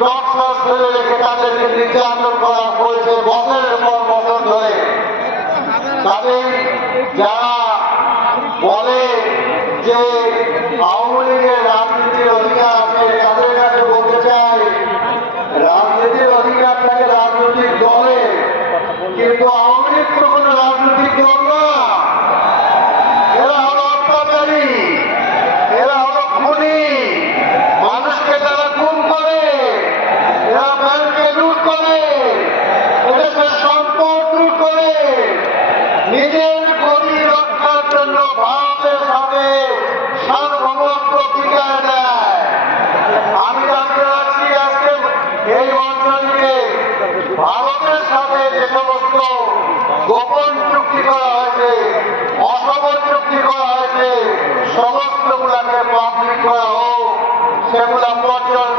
Torture ফেলে রেখে তাদেরকে নির্যাতন করা হয়েছে বছরের পর বছর ধরে। তাদের যারা বলে যে আওয়ামী লীগের রাজনীতির অধিকার আছে, তাদের কাছে বলতে চাই রাজনীতির অধিকার থাকে রাজনৈতিক দলে, কিন্তু আওয়ামী লীগ তো কোনো রাজনৈতিক দল না। এরা হলো অত্যাচারী, এরা হলো খুনি, মানুষকে তারা খুন করে, এরা ব্যাংকে লুট করে, এদেশের সম্পদ লুট করে, নিজের গতি রক্ষার জন্য ভারতের সাথে সার্বভৌমত্ব টিকায় দেয়। আমি জানতে চাচ্ছি আজকে এই অঞ্চলকে ভারতের সাথে যে সমস্ত গোপন চুক্তি করা হয়েছে, অসফল চুক্তি করা হয়েছে, সমস্তগুলাকে পাবলিক করা হোক, সেগুলা পর্যালোচনা